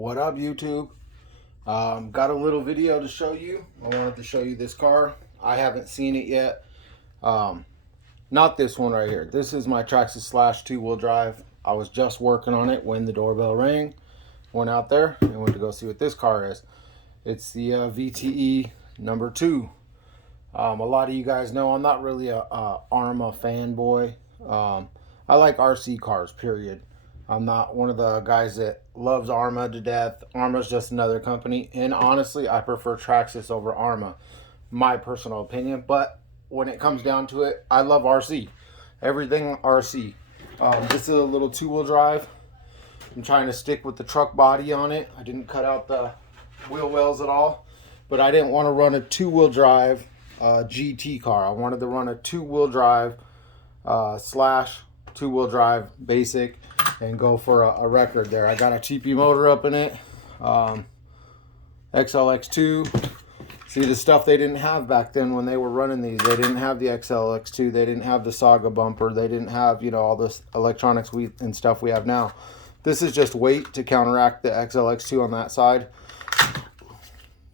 What up, YouTube? Got a little video to show you. I wanted to show you this car. I haven't seen it yet. Not this one right here. This is my traxxas slash two-wheel drive. I was just working on it when the doorbell rang. Went out there and went to go see what this car is. It's the VTE number 2. A lot of you guys know I'm not really a arrma fanboy. I like RC cars, period. I'm not one of the guys that loves arrma to death. Arrma's just another company. And honestly, I prefer traxxas over arrma. My personal opinion. But when it comes down to it, I love RC. Everything RC. This is a little two-wheel drive. I'm trying to stick with the truck body on it. I didn't cut out the wheel wells at all. But I didn't want to run a two-wheel drive GT car. I wanted to run a two-wheel drive slash two-wheel drive basic and go for a record there. I got a TP motor up in it, XLX2. See, the stuff they didn't have back then when they were running these. They didn't have the XLX2. They didn't have the Saga bumper. They didn't have, you know, all this electronics and stuff we have now. This is just weight to counteract the XLX2 on that side.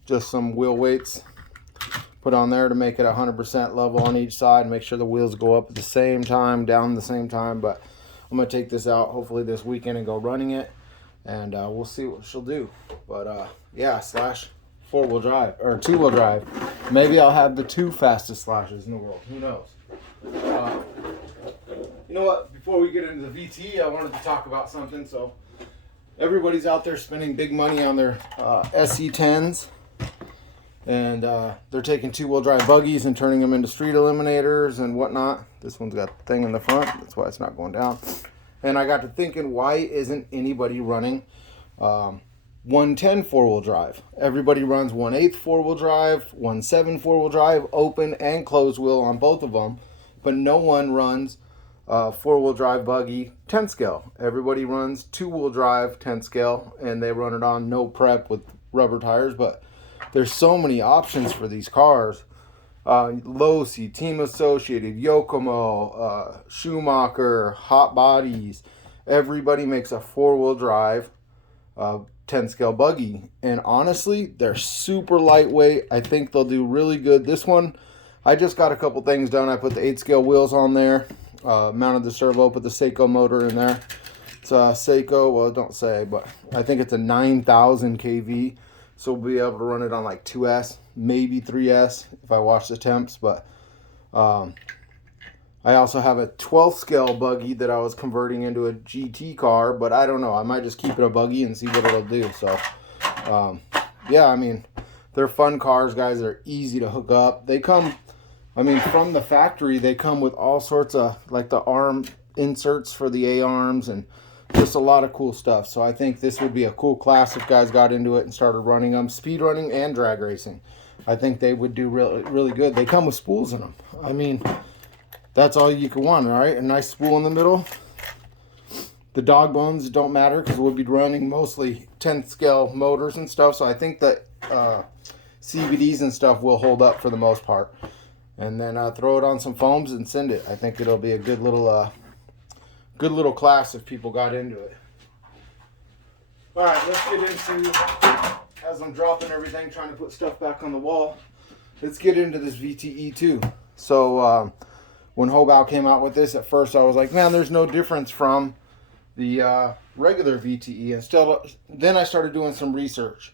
Just some wheel weights put on there to make it 100% level on each side. Make sure the wheels go up at the same time, down at the same time. But I'm going to take this out hopefully this weekend and go running it. And we'll see what she'll do. But yeah, slash four-wheel drive, or two-wheel drive. Maybe I'll have the 2 fastest slashes in the world. Who knows? You know what? Before we get into the VT, I wanted to talk about something. So everybody's out there spending big money on their SE10s. And they're taking two-wheel drive buggies and turning them into street eliminators and whatnot. This one's got the thing in the front. That's why it's not going down. And I got to thinking, why isn't anybody running 110 four-wheel drive? Everybody runs 1/8 four-wheel drive, 1/7 four-wheel drive, open and closed wheel on both of them. But no one runs four-wheel drive buggy 10 scale. Everybody runs two-wheel drive 10 scale, and they run it on no prep with rubber tires. But there's so many options for these cars. Losi, Team Associated, Yokomo, Schumacher, Hot Bodies. Everybody makes a four-wheel drive 10 scale buggy. And honestly, they're super lightweight. I think they'll do really good. This one, I just got a couple things done. I put the 8 scale wheels on there. Mounted the servo, put the Seiko motor in there. It's a Seiko, well, don't say, but I think it's a 9,000 kV. So we'll be able to run it on like 2S, maybe 3S if I watch the temps. But I also have a 12 scale buggy that I was converting into a GT car. But I don't know. I might just keep it a buggy and see what it'll do. So, yeah, I mean, they're fun cars, guys. They're easy to hook up. They come, I mean, from the factory, they come with all sorts of, like the arm inserts for the A-arms and just a lot of cool stuff. So I think this would be a cool class if guys got into it and started running them, speed running and drag racing. I think they would do really, really good. They come with spools in them. I mean, that's all you can want, right? A nice spool in the middle. The dog bones don't matter because we'll be running mostly 10 scale motors and stuff. So I think that CVDs and stuff will hold up for the most part. And then throw it on some foams and send it. I think it'll be a good little class if people got into it. All right, let's get into, as I'm dropping everything, trying to put stuff back on the wall, let's get into this VTE2. So when Hobao came out with this, at first I was like, man, there's no difference from the regular VTE. And still, then I started doing some research.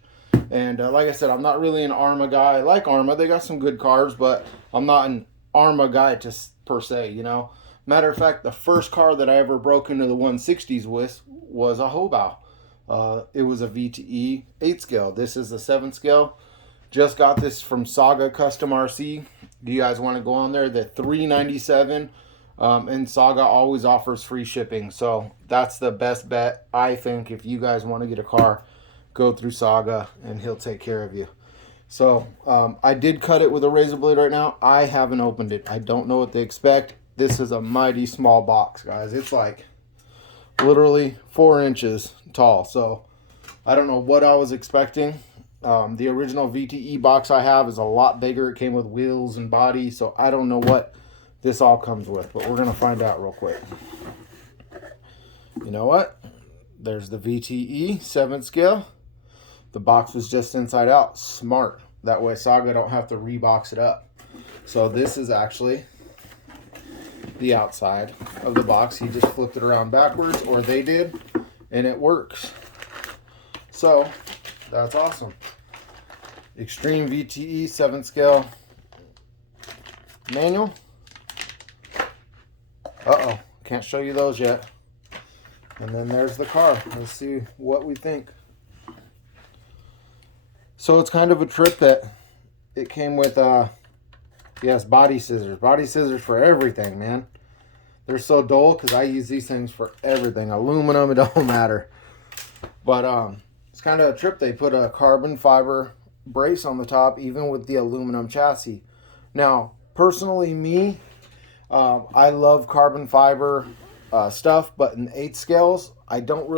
And like I said, I'm not really an arrma guy. I like arrma. They got some good cars, but I'm not an arrma guy per se, you know. Matter of fact, the first car that I ever broke into the 160s with was a Hobao. It was a VTE 8 scale. This is the 7 scale. Just got this from Saga Custom RC. Do you guys want to go on there? The $397, and Saga always offers free shipping. So that's the best bet, I think. If you guys want to get a car, go through Saga and he'll take care of you. So I did cut it with a razor blade right now. I haven't opened it. I don't know what they expect. This is a mighty small box, guys. It's like literally 4 inches tall. So I don't know what I was expecting. The original VTE box I have is a lot bigger. It came with wheels and body. So I don't know what this all comes with. But we're going to find out real quick. You know what? There's the VTE 7 scale. The box was just inside out. Smart. That way Saga don't have to rebox it up. So this is actually the outside of the box. He just flipped it around backwards, or they did, and it works. So that's awesome. Extreme VTE 7 scale manual. Uh-oh, can't show you those yet. And then there's the car. Let's see what we think. So it's kind of a trip that it came with, yes, body scissors. Body scissors for everything, man. They're so dull because I use these things for everything. Aluminum, it don't matter. But it's kind of a trip. They put a carbon fiber brace on the top, even with the aluminum chassis. Now, personally, me, I love carbon fiber stuff, but in 8 scales, I don't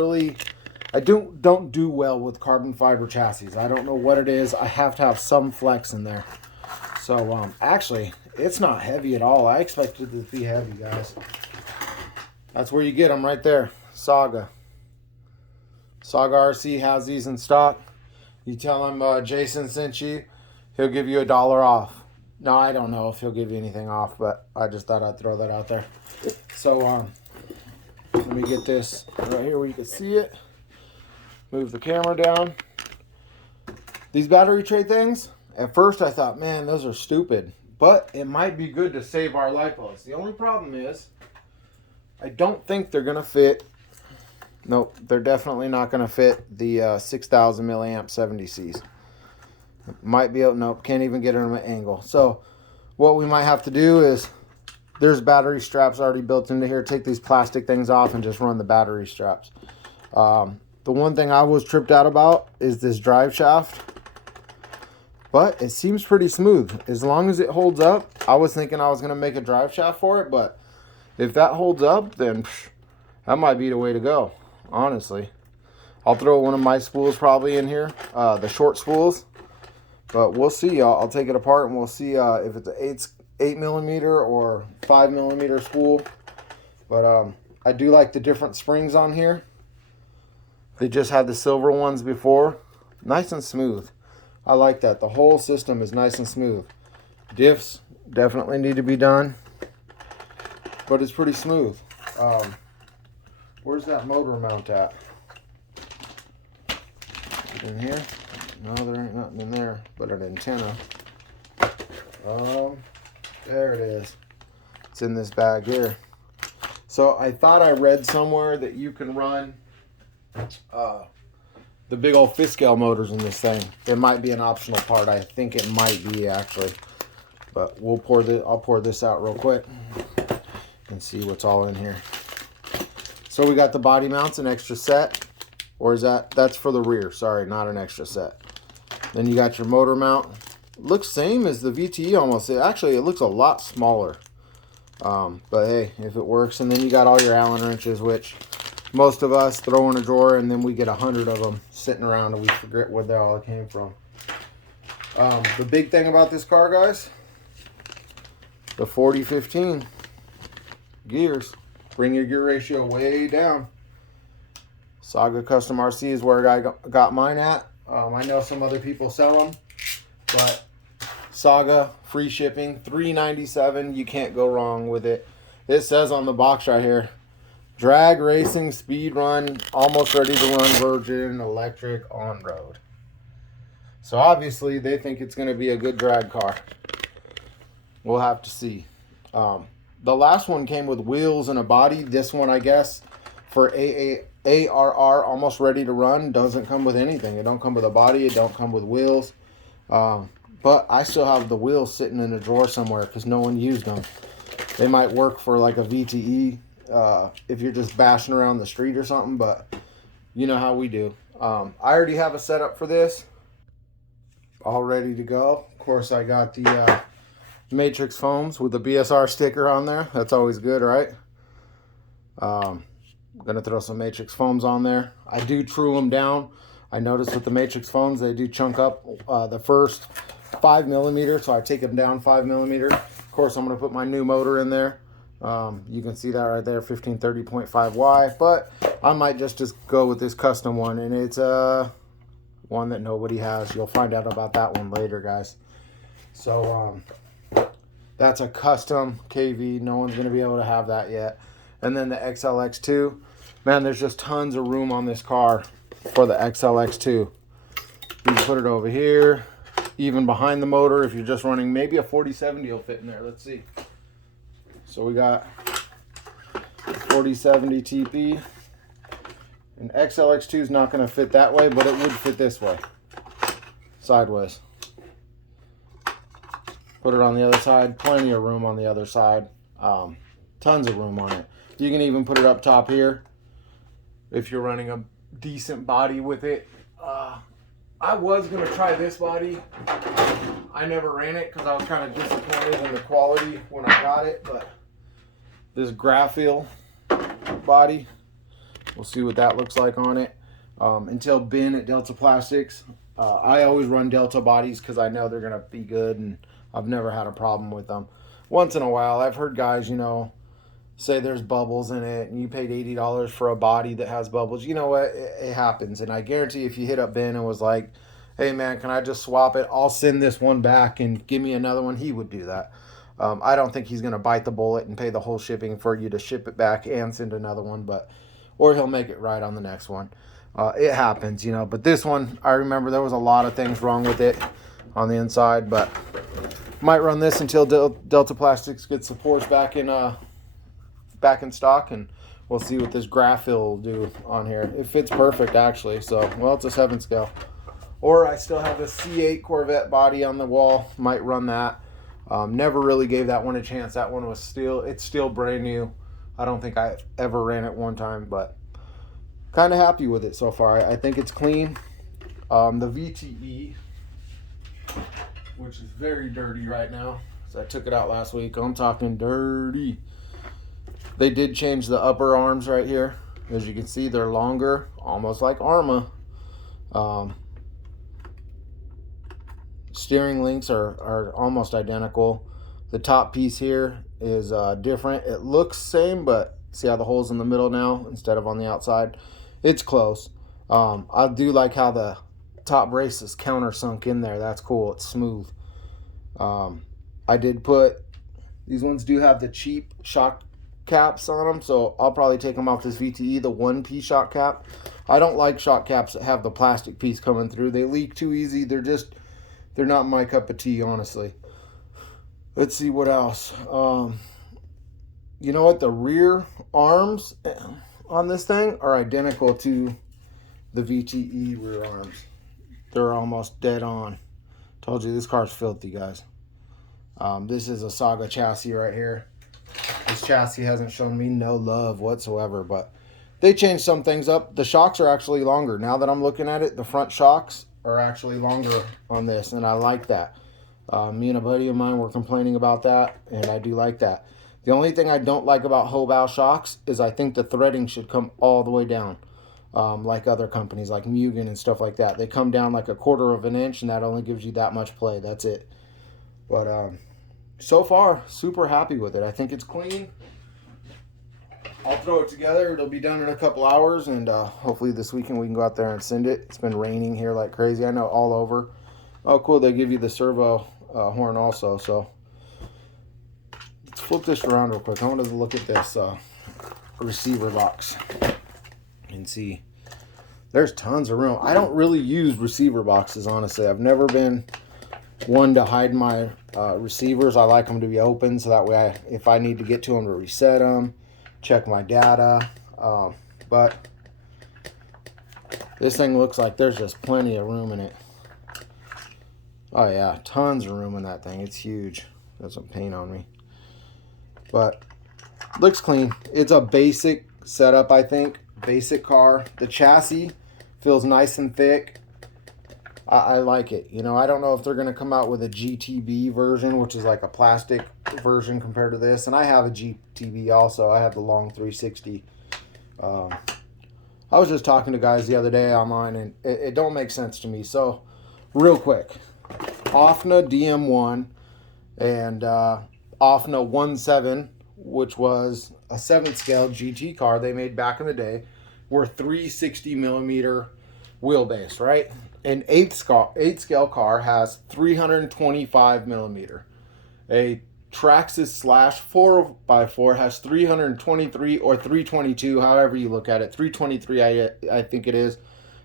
do well with carbon fiber chassis. I don't know what it is. I have to have some flex in there. So actually, it's not heavy at all. I expected it to be heavy, guys. That's where you get them, right there. Saga RC has these in stock. You tell him Jason sent you, he'll give you $1 off. No, I don't know if he'll give you anything off, but I just thought I'd throw that out there. So let me get this right here where you can see it. Move the camera down. These battery tray things, at first I thought, man, those are stupid, but it might be good to save our lipos. The only problem is I don't think they're gonna fit. Nope, they're definitely not gonna fit the 6,000 milliamp 70Cs. Might be able, nope, can't even get them at an angle. So what we might have to do is, there's battery straps already built into here. Take these plastic things off and just run the battery straps. The one thing I was tripped out about is this drive shaft, but it seems pretty smooth. As long as it holds up, I was thinking I was gonna make a drive shaft for it, but if that holds up, then that might be the way to go, honestly. I'll throw one of my spools probably in here, the short spools, but we'll see. I'll take it apart and we'll see if it's an 8 millimeter or 5 millimeter spool. But I do like the different springs on here. They just had the silver ones before. Nice and smooth. I like that. The whole system is nice and smooth. Diffs definitely need to be done, but it's pretty smooth. Where's that motor mount at? In here? No, there ain't nothing in there but an antenna. There it is. It's in this bag here. So I thought I read somewhere that you can run the big old fifth scale motors in this thing. It might be an optional part. I think it might be, actually. But I'll pour this out real quick and see what's all in here. So we got the body mounts, an extra set. Or is that's for the rear, sorry, not an extra set. Then you got your motor mount. Looks same as the VTE almost. Actually, it looks a lot smaller. But hey, if it works. And then you got all your Allen wrenches, which most of us throw in a drawer, and then we get 100 of them sitting around and we forget where they all came from. The big thing about this car, guys, the 40-15 gears. Bring your gear ratio way down. Saga Custom RC is where I got mine at. I know some other people sell them, but Saga, free shipping, $3.97. You can't go wrong with it. It says on the box right here, drag racing, speed run, almost ready to run virgin, electric, on road. So obviously they think it's going to be a good drag car. We'll have to see. The last one came with wheels and a body. This one, I guess, for ARR, almost ready to run, doesn't come with anything. It don't come with a body. It don't come with wheels. But I still have the wheels sitting in a drawer somewhere because no one used them. They might work for like a VTE if you're just bashing around the street or something, but you know how we do. I already have a setup for this, all ready to go. Of course, I got the Matrix foams with the BSR sticker on there. That's always good, right? I'm gonna throw some Matrix foams on there. I do true them down. I noticed with the Matrix foams, they do chunk up the first 5 millimeter, so I take them down 5 millimeter. Of course, I'm gonna put my new motor in there. You can see that right there, 1530.5Y, but I might just go with this custom one, and it's one that nobody has. You'll find out about that one later, guys. So that's a custom KV. No one's going to be able to have that yet. And then the XLX2. Man, there's just tons of room on this car for the XLX2. You can put it over here, even behind the motor. If you're just running, maybe a 4070 will fit in there. Let's see. So we got 4070 TP. An XLX2 is not going to fit that way, but it would fit this way, sideways. Put it on the other side. Plenty of room on the other side. Tons of room on it. You can even put it up top here if you're running a decent body with it. I was going to try this body. I never ran it because I was kind of disappointed in the quality when I got it, but this graphene body, we'll see what that looks like on it. Until Ben at Delta Plastics, I always run Delta bodies because I know they're going to be good, and I've never had a problem with them. Once in a while, I've heard guys, you know, say there's bubbles in it, and you paid $80 for a body that has bubbles. You know what? It happens, and I guarantee if you hit up Ben and was like, hey, man, can I just swap it? I'll send this one back and give me another one. He would do that. I don't think he's going to bite the bullet and pay the whole shipping for you to ship it back and send another one, but or he'll make it right on the next one. It happens, you know. But this one, I remember there was a lot of things wrong with it on the inside, but might run this until Delta Plastics gets supports back in stock, and we'll see what this graphene will do on here. It fits perfect, actually. So, well, it's a 7 scale. Or I still have a C8 Corvette body on the wall. Might run that. Never really gave that one a chance. That one was it's still brand new. I don't think I ever ran it one time, but kind of happy with it so far. I think it's clean. The VTE, which is very dirty right now, so I took it out last week. I'm talking dirty. They did change the upper arms right here. As you can see, they're longer, almost like arrma. Steering links are almost identical. The top piece here is different. It looks same, but see how the hole's in the middle now instead of on the outside? It's close. I do like how the top brace is countersunk in there. That's cool. It's smooth. I did put, these ones do have the cheap shock caps on them, so I'll probably take them off this VTE, the 1P shock cap. I don't like shock caps that have the plastic piece coming through. They leak too easy. They're not my cup of tea, honestly. Let's see what else. You know what? The rear arms on this thing are identical to the VTE rear arms. They're almost dead on. Told you this car's filthy, guys. This is a Saga chassis right here. This chassis hasn't shown me no love whatsoever, but they changed some things up. The shocks are actually longer. Now that I'm looking at it, the front shocks are actually longer on this, and I like that. Me and a buddy of mine were complaining about that, and I do like that. The only thing I don't like about Hobao shocks is I think the threading should come all the way down, like other companies like Mugen and stuff like that. They come down like 1/4 of an inch, and that only gives you that much play. That's it. But so far, super happy with it. I think it's clean. I'll throw it together. It'll be done in a couple hours, and hopefully this weekend we can go out there and send it. It's been raining here like crazy. I know, all over. Oh, cool. They give you the servo horn also. So let's flip this around real quick. I wanted to look at this receiver box and see. There's tons of room. I don't really use receiver boxes, honestly. I've never been one to hide my receivers. I like them to be open, so that way if I need to get to them to reset them, check my data. But this thing looks like there's just plenty of room in it. Oh yeah, tons of room in that thing. It's huge. Got some paint on me, but looks clean. It's a basic setup, I think. Basic car. The chassis feels nice and thick. I like it. You know, I don't know if they're going to come out with a GTB version, which is like a plastic version compared to this. And I have a GTB also. I have the long 360. I was just talking to guys the other day online, and it don't make sense to me. So, real quick. OFNA DM1 and OFNA 17, which was a 7th scale GT car they made back in the day, were 360 millimeter wheelbase, right? An 8 scale car has 325 millimeter. A traxxas slash 4x4 has 323 or 322, however you look at it. 323, I think it is.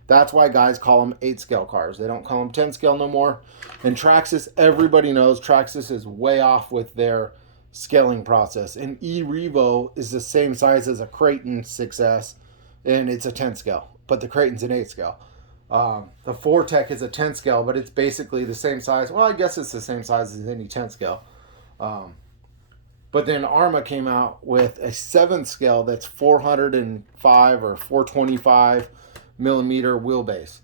That's why guys call them 8 scale cars. They don't call them 10 scale no more. And Traxxas, everybody knows Traxxas is way off with their scaling process. And E-Revo is the same size as a Creighton 6S, and it's a 10 scale. But the Creighton's an 8 scale. The Fortec is a 10 scale, but it's basically the same size. Well, I guess it's the same size as any 10 scale. But then arrma came out with a 7 scale that's 405 or 425 millimeter wheelbase.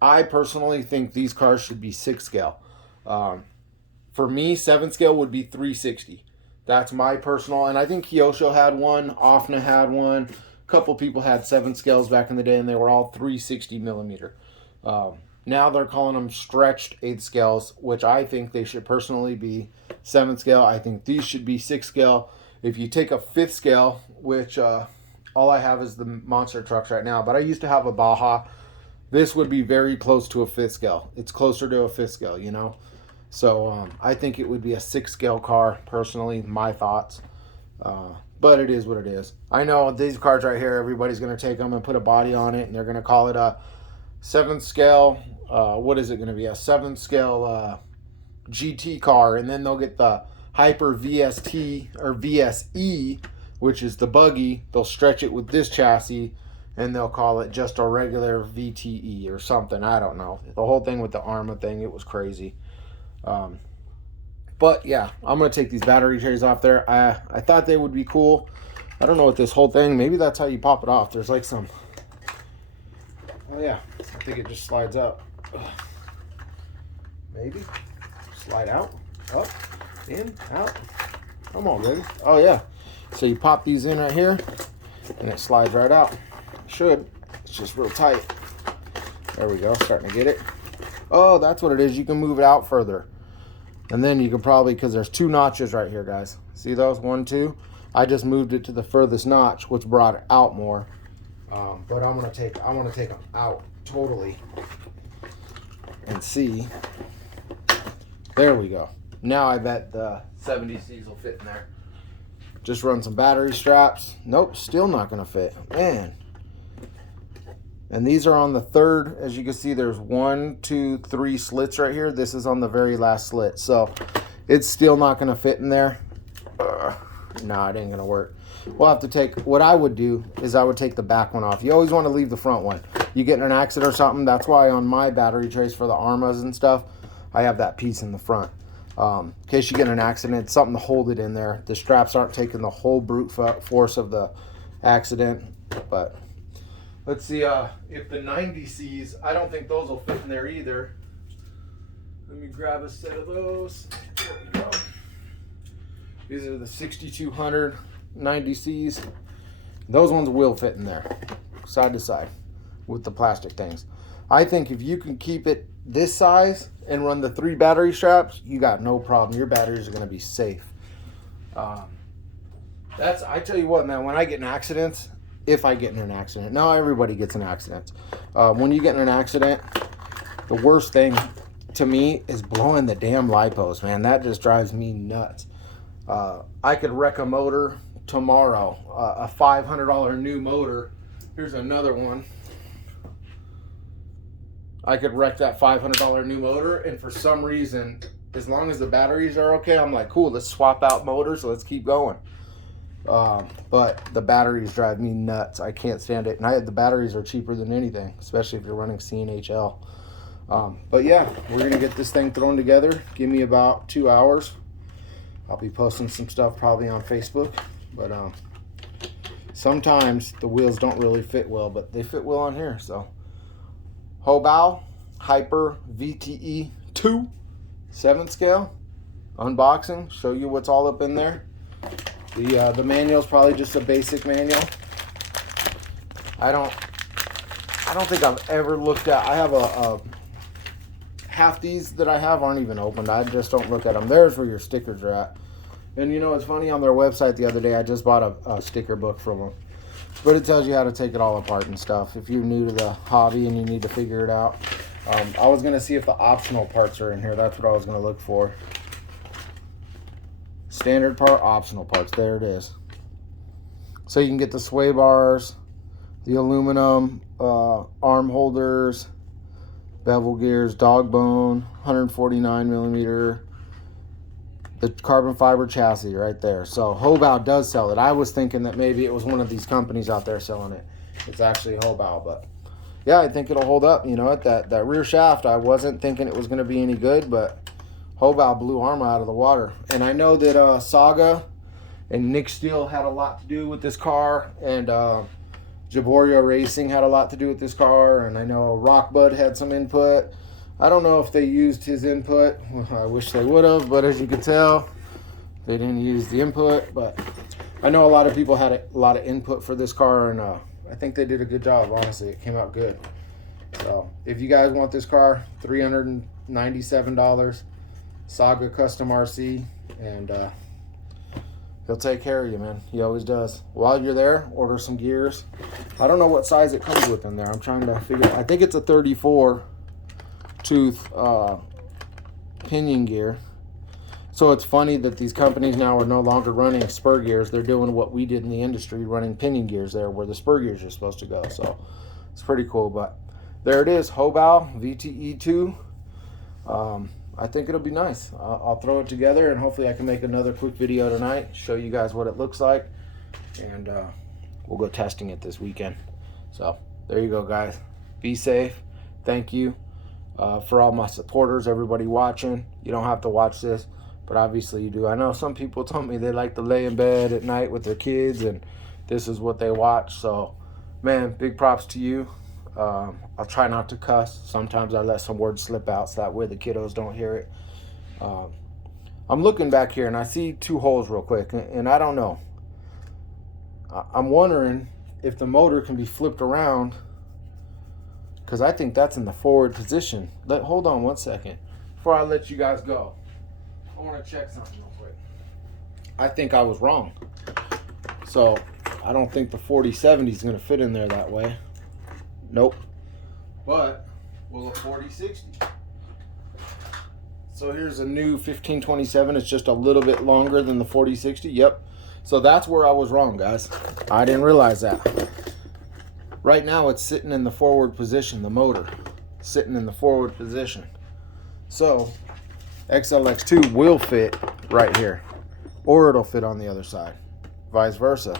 I personally think these cars should be 6 scale. For me, 7 scale would be 360. That's my personal, and I think Kyosho had one, Offna had one. A couple people had 7 scales back in the day, and they were all 360 millimeter. Now they're calling them stretched 8 scales, which I think they should personally be 7 scale. I think these should be 6 scale. If you take a 5th scale, which all I have is the monster trucks right now, but I used to have a Baja. This would be very close to a 5th scale. It's closer to a 5th scale, you know? So I think it would be a 6 scale car, personally, my thoughts. But it is what it is. I know these cars right here, everybody's going to take them and put a body on it, and they're going to call it a 7th scale. What is it going to be? A 7th scale GT car, and then they'll get the Hyper VST or VSE, which is the buggy. They'll stretch it with this chassis, and they'll call it just a regular VTE or something. I don't know. The whole thing with the arrma thing, it was crazy. But yeah, I'm going to take these battery trays off there. I thought they would be cool. I don't know what this whole thing, maybe that's how you pop it off. There's like some, oh yeah, I think it just slides up. Maybe. Slide out, up, in, out. Come on, baby. Oh yeah. So you pop these in right here, and it slides right out. Should. It's just real tight. There we go. Starting to get it. Oh, that's what it is. You can move it out further. And then you can probably, because there's 2 notches right here, guys. See those? 1, 2. I just moved it to the furthest notch, which brought it out more. But I want to take them out totally and see. There we go. Now I bet the 70Cs will fit in there. Just run some battery straps. Nope, still not going to fit. Man. And these are on the 3rd. As you can see, there's 1, 2, 3 slits right here. This is on the very last slit. So it's still not going to fit in there. No, it ain't going to work. We'll have to take, what I would do is I would take the back one off. You always want to leave the front one. You get in an accident or something. That's why on my battery trays for the arrmas and stuff, I have that piece in the front. In case you get in an accident, something to hold it in there. The straps aren't taking the whole brute force of the accident. But let's see if the 90Cs, I don't think those will fit in there either. Let me grab a set of those. There we go. These are the 6200 90Cs. Those ones will fit in there, side to side, with the plastic things. I think if you can keep it this size and run the 3 battery straps, you got no problem. Your batteries are going to be safe. I tell you what, man, when I get in accidents, if I get in an accident, now everybody gets in accidents. When you get in an accident, the worst thing to me is blowing the damn lipos, man. That just drives me nuts. I could wreck a motor tomorrow, a $500 new motor. Here's another one. I could wreck that $500 new motor, and for some reason, as long as the batteries are okay, I'm like, cool, let's swap out motors, let's keep going. But the batteries drive me nuts. I can't stand it. And the batteries are cheaper than anything, especially if you're running CNHL. But yeah, we're going to get this thing thrown together. Give me about 2 hours. I'll be posting some stuff probably on Facebook. But sometimes the wheels don't really fit well, but they fit well on here. So Hobao Hyper vte-2 7th scale unboxing. Show you what's all up in there. The manual is probably just a basic manual. I don't think I've ever looked at. I have half these that I have aren't even opened. I just don't look at them. There's where your stickers are at. And you know, it's funny, on their website the other day, I just bought a sticker book from them. but it tells you how to take it all apart and stuff if you're new to the hobby and you need to figure it out. I was going to see if the optional parts are in here. That's what I was going to look for. Standard part, optional parts. There it is. So you can get the sway bars, the aluminum arm holders, bevel gears, dog bone, 149 millimeter, the carbon fiber chassis right there. So Hobao does sell it. I was thinking that maybe it was one of these companies out there selling it. It's actually Hobao, but yeah, I think it'll hold up. You know, that rear shaft, I wasn't thinking it was going to be any good, but Hobao blew arrma out of the water. And I know that Saga and Nick Steele had a lot to do with this car, and Jaborio Racing had a lot to do with this car, and I know Rockbud had some input. I don't know if they used his input. I wish they would have, but as you can tell, they didn't use the input. But I know a lot of people had a lot of input for this car, and I think they did a good job. Honestly, it came out good. So if you guys want this car, $397, Saga Custom RC, and he'll take care of you, man. He always does. While you're there, order some gears. I don't know what size it comes with in there. I'm trying to figure. I think it's a 34 tooth pinion gear. So it's funny that these companies now are no longer running spur gears. They're doing what we did in the industry, running pinion gears there where the spur gears are supposed to go. So it's pretty cool. But there it is, Hobao vte-2. I think it'll be nice. I'll throw it together, and hopefully I can make another quick video tonight, show you guys what it looks like, and we'll go testing it this weekend. So there you go, guys. Be safe. Thank you for all my supporters, everybody watching. You don't have to watch this, but obviously you do. I know some people told me they like to lay in bed at night with their kids, and this is what they watch. So, man, big props to you. I'll try not to cuss. Sometimes I let some words slip out so that way the kiddos don't hear it. I'm looking back here and I see two holes real quick, and I don't know. I'm wondering if the motor can be flipped around, because I think that's in the forward position. Hold on one second before I let you guys go. I want to check something real quick. I think I was wrong. So I don't think the 4070 is going to fit in there that way. Nope. But will a 4060? So here's a new 1527. It's just a little bit longer than the 4060. Yep. So that's where I was wrong, guys. I didn't realize that. Right now it's sitting in the forward position, the motor sitting in the forward position. So XLX2 will fit right here, or it'll fit on the other side, vice versa.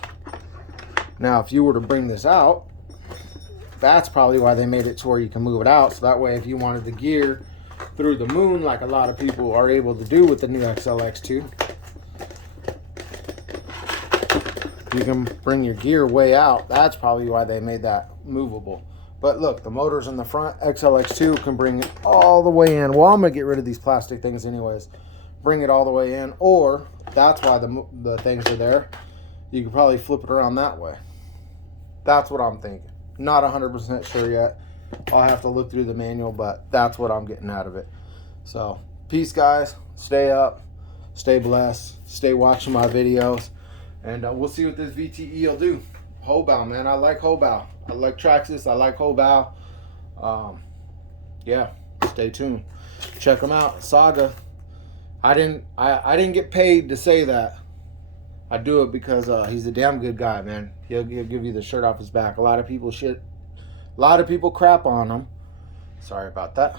Now if you were to bring this out, that's probably why they made it to where you can move it out, so that way if you wanted the gear through the moon like a lot of people are able to do with the new XLX2, you can bring your gear way out. That's probably why they made that movable. But look, the motor's in the front. XLX2 can bring it all the way in. Well, I'm gonna get rid of these plastic things anyways. Bring it all the way in, or that's why the things are there. You could probably flip it around that way. That's what I'm thinking. Not 100% sure yet. I'll have to look through the manual, but that's what I'm getting out of it. So, peace, guys. Stay up. Stay blessed. Stay watching my videos. And we'll see what this VTE will do. Hobao, man. I like Hobao. I like Traxxas. I like Hobao. Yeah, stay tuned. Check them out. Saga. I didn't get paid to say that. I do it because he's a damn good guy, man. He'll give you the shirt off his back. A lot of people crap on him. Sorry about that.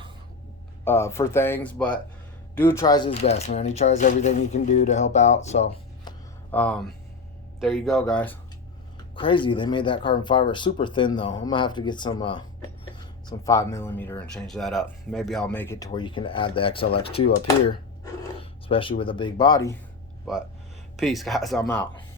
For things, but dude tries his best, man. He tries everything he can do to help out. So, there you go, guys. Crazy, they made that carbon fiber super thin though. I'm gonna have to get some 5mm and change that up. Maybe I'll make it to where you can add the XLX2 up here, especially with a big body. But peace, guys. I'm out.